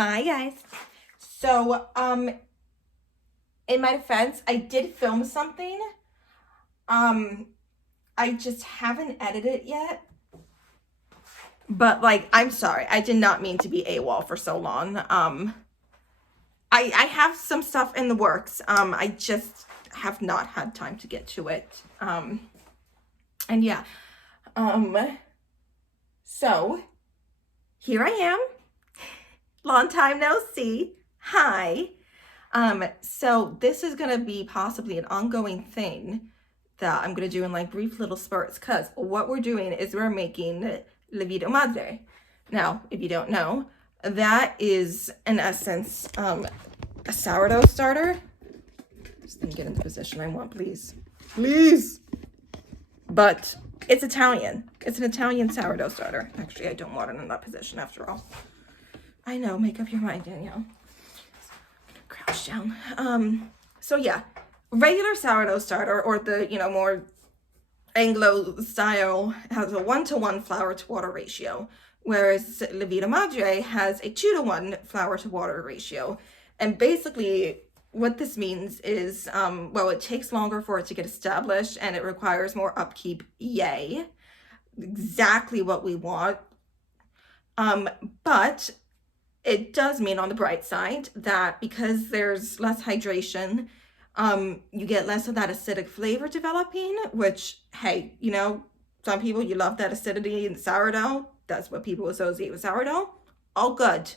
Hi guys. So, in my defense, I did film something. I just haven't edited it yet. But I'm sorry. I did not mean to be AWOL for so long. I have some stuff in the works. I just have not had time to get to it. And yeah. So here I am. Long time no see. Hi. So this is gonna be possibly an ongoing thing that I'm gonna do in brief little spurts, because what we're doing is we're making Lievito Madre. Now, if you don't know, that is in essence a sourdough starter. Just let me get in the position I want, please. Please. But it's Italian. It's an Italian sourdough starter. Actually, I don't want it in that position after all. I know, make up your mind, Danielle. Crouch down. So yeah, regular sourdough starter, or the, more anglo style, has a 1-to-1 flour to water ratio, whereas Lievito Madre has a 2-to-1 flour to water ratio. And basically what this means is, well, it takes longer for it to get established and it requires more upkeep. Yay. Exactly what we want. But it does mean on the bright side that because there's less hydration, you get less of that acidic flavor developing, which, hey, some people, you love that acidity in sourdough. That's what people associate with sourdough. All good,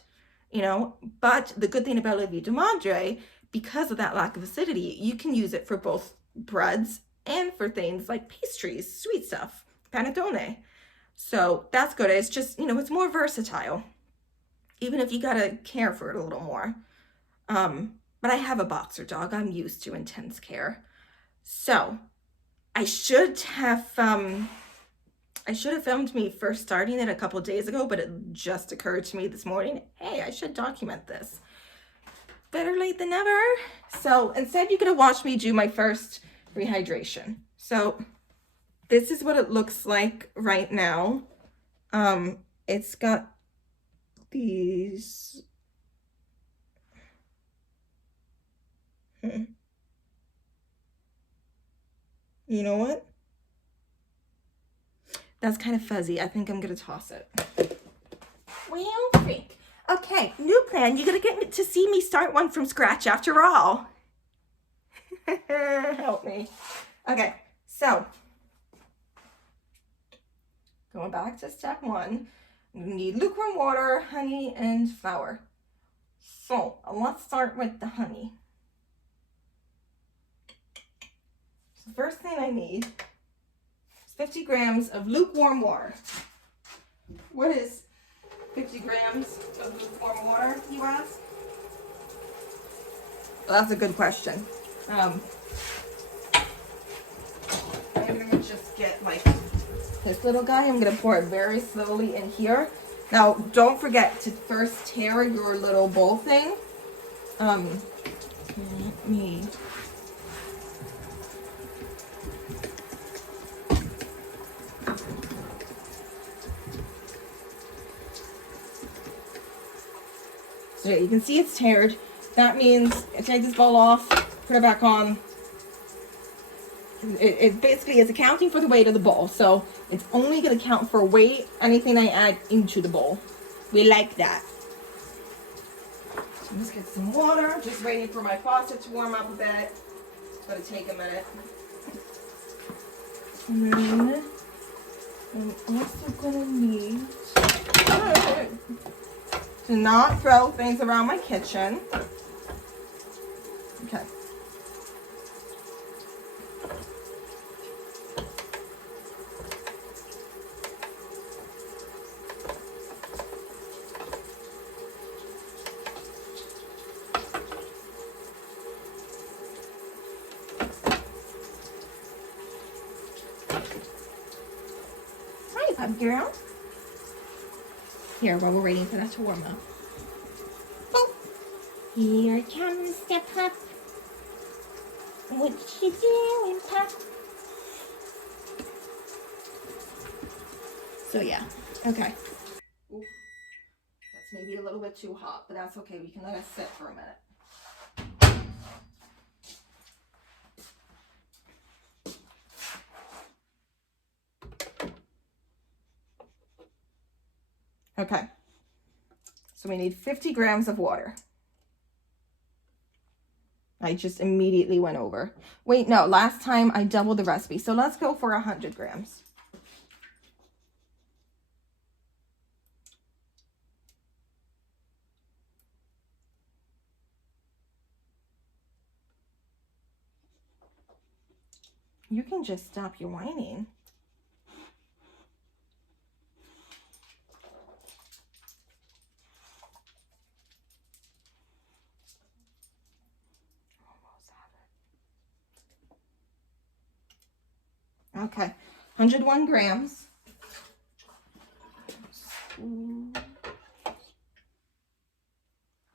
But the good thing about Lievito Madre, because of that lack of acidity, you can use it for both breads and for things like pastries, sweet stuff, panettone. So that's good. It's just, it's more versatile, even if you gotta care for it a little more. But I have a boxer dog. I'm used to intense care. So I should have filmed me first starting it a couple of days ago, but it just occurred to me this morning, hey, I should document this. Better late than never. So instead, you're gonna watch me do my first rehydration. So this is what it looks like right now. It's got these you know what, that's kind of fuzzy. I think I'm gonna toss it. Well, freak. Okay, new plan. You're gonna get to see me start one from scratch after all. Help me. Okay, so going back to step one, you need lukewarm water, honey, and flour. So let's start with the honey. So the first thing I need is 50 grams of lukewarm water. What is 50 grams of lukewarm water, you ask? Well, that's a good question. I'm gonna just get this little guy. I'm gonna pour it very slowly in here. Now, don't forget to first tear your little bowl thing. Let me. So you can see it's teared. That means I take this bowl off, put it back on. It basically is accounting for the weight of the bowl. So it's only going to count for weight, anything I add into the bowl. We like that. So let's get some water. Just waiting for my faucet to warm up a bit. It's going to take a minute. And then I'm also going to need to not throw things around my kitchen. Okay. Hi, pup girl. Here, while we're waiting for that to warm up. Oh, here comes the pup. What you doing, pup? So yeah, okay. Ooh, It's maybe a little bit too hot, but that's okay. We can let it sit for a minute. Okay, so we need 50 grams of water. I just immediately went over. Wait, no, last time I doubled the recipe. So let's go for 100 grams. You can just stop your whining. Okay, 101 grams.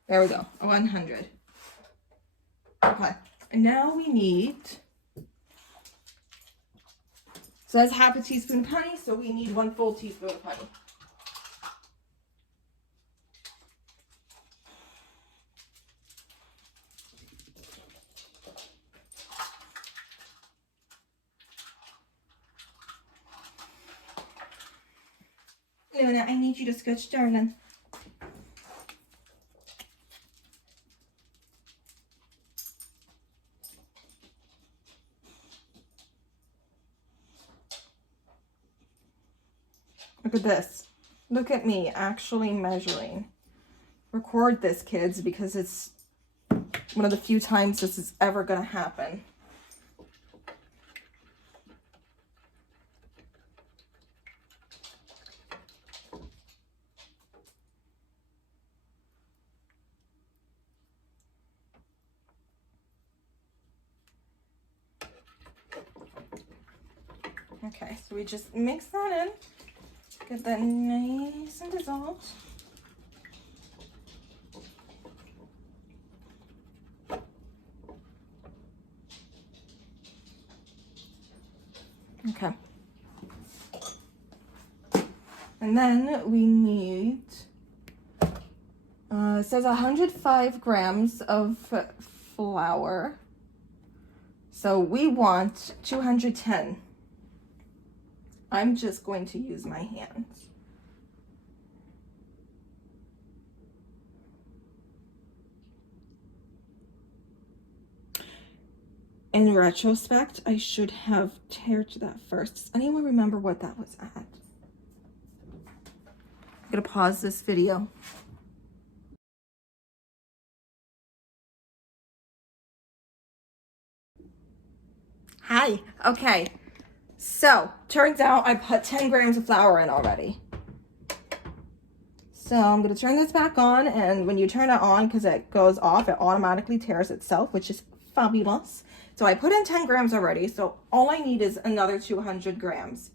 There we go, 100. Okay, and now we need, so that's half a teaspoon of honey, so we need 1 full teaspoon of honey. Luna, I need you to scooch, darling. Look at this. Look at me actually measuring. Record this, kids, because it's one of the few times this is ever going to happen. Okay, so we just mix that in. Get that nice and dissolved. Okay. And then we need, it says 105 grams of flour. So we want 210. I'm just going to use my hands. In retrospect, I should have taired that first. Does anyone remember what that was at? I'm gonna pause this video. Hi, okay. So, turns out I put 10 grams of flour in already. So I'm going to turn this back on, and when you turn it on, because it goes off, it automatically tears itself, which is fabulous. So I put in 10 grams already, so all I need is another 200 grams.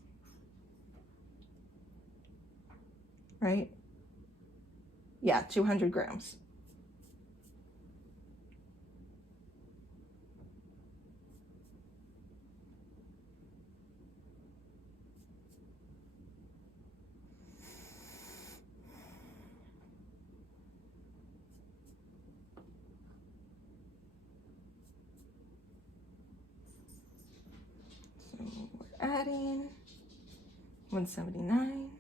Right? Yeah, 200 grams. Adding 179,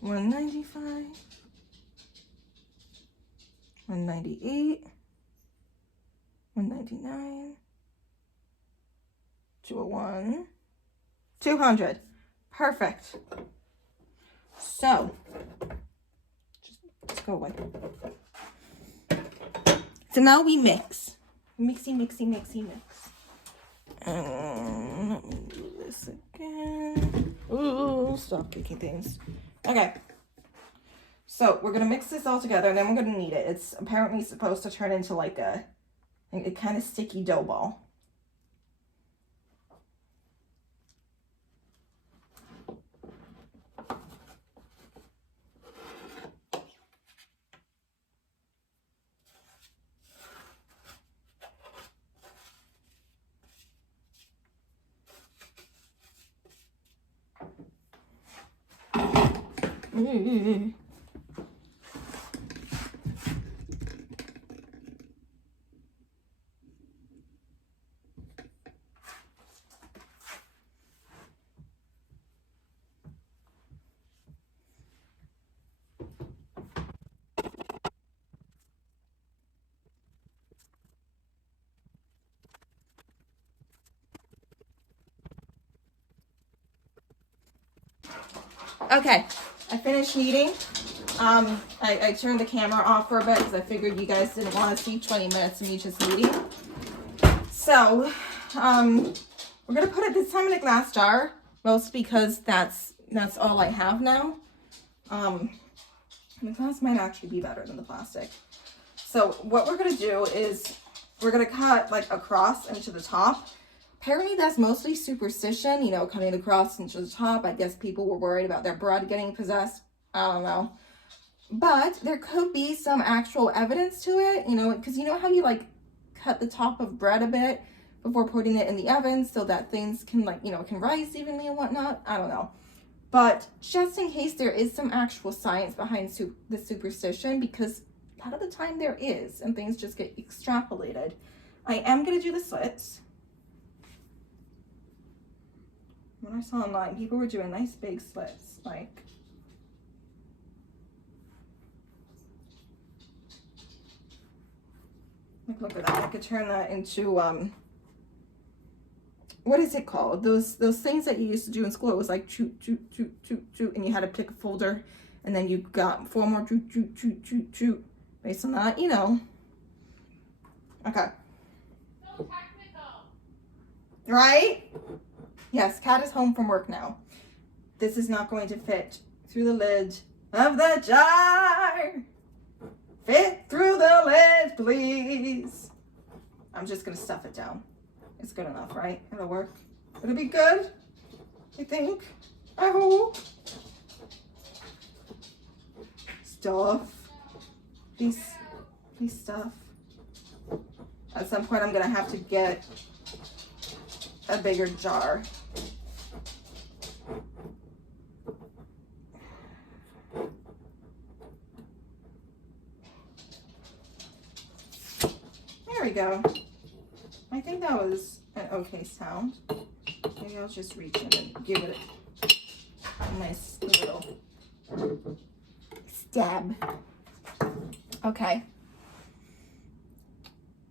195, 198, 199, 201, 200. Perfect. So, just go away. So now we mix. Mixy, mixy, mixy, mix. Let me do this again. Ooh, stop kicking things. Okay. So we're going to mix this all together, and then we're going to knead it. It's apparently supposed to turn into like a kind of sticky dough ball. Mm. Okay, I finished kneading. I turned the camera off for a bit because I figured you guys didn't want to see 20 minutes of me just kneading. So, we're gonna put it this time in a glass jar, mostly because that's all I have now. The glass might actually be better than the plastic. So what we're gonna do is we're gonna cut like across into the top. Apparently that's mostly superstition, you know, cutting across into the top. I guess people were worried about their bread getting possessed. I don't know. But there could be some actual evidence to it, you know, because you know how you like cut the top of bread a bit before putting it in the oven so that things can like, you know, can rise evenly and whatnot. I don't know. But just in case there is some actual science behind the superstition, because a lot of the time there is, and things just get extrapolated, I am going to do the slits. When I saw online, people were doing nice big slits, like, look at that. I could turn that into, what is it called? Those things that you used to do in school. It was like choo, choo, choo, choo, choo, and you had to pick a folder, and then you got 4 more choo, choo, choo, choo, choo, based on that, you know. Okay. So technical. Right? Yes, Kat is home from work now. This is not going to fit through the lid of the jar. Fit through the lid, please. I'm just gonna stuff it down. It's good enough, right? It'll work. It'll be good, I think. I hope. Stuff. Please stuff. At some point, I'm gonna have to get a bigger jar. There we go. I think that was an okay sound. Maybe I'll just reach in and give it a nice little stab. Okay.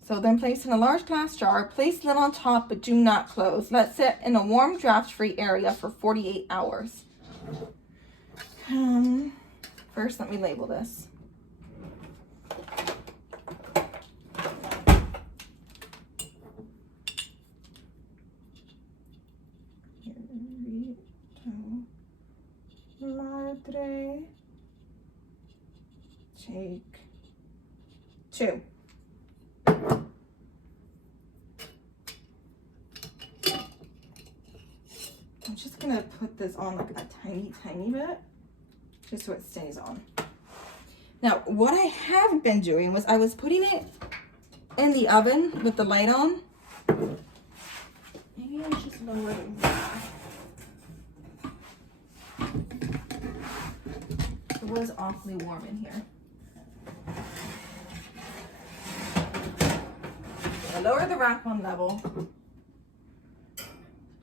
So then place in a large glass jar, place lid on top, but do not close. Let sit in a warm, draft-free area for 48 hours. First, let me label this. Lievito Madre. Take 2. I'm just gonna put this on like a tiny bit, just so it stays on. Now, what I have been doing was I was putting it in the oven with the light on. Maybe I just lower it. It was awfully warm in here. I lower the rack one level.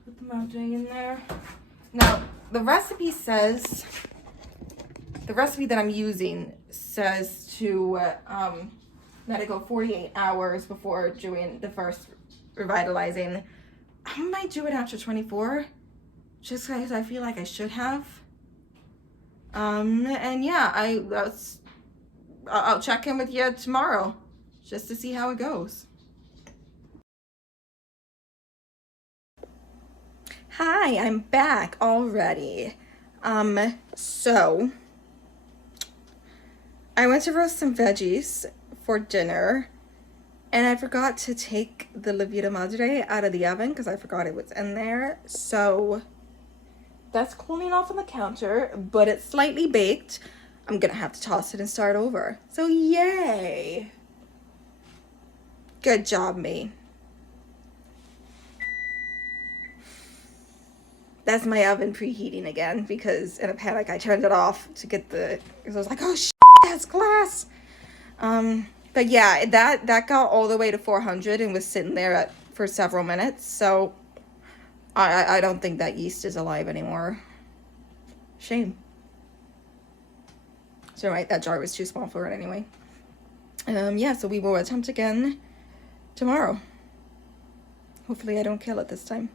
Put the madre in there. Now, the recipe that I'm using says to let it go 48 hours before doing the first revitalizing. I might do it after 24, just because I feel like I should have. And yeah, I'll check in with you tomorrow just to see how it goes. Hi, I'm back already. So I went to roast some veggies for dinner, and I forgot to take the Lievito Madre out of the oven because I forgot it was in there. So that's cooling off on the counter, but it's slightly baked. I'm gonna have to toss it and start over. So yay! Good job, me. That's my oven preheating again, because in a panic I turned it off to get the, because I was like, oh shit, that's glass. But yeah, that got all the way to 400 and was sitting there for several minutes. So I don't think that yeast is alive anymore. Shame. So right, that jar was too small for it anyway. Yeah, so we will attempt again tomorrow. Hopefully I don't kill it this time.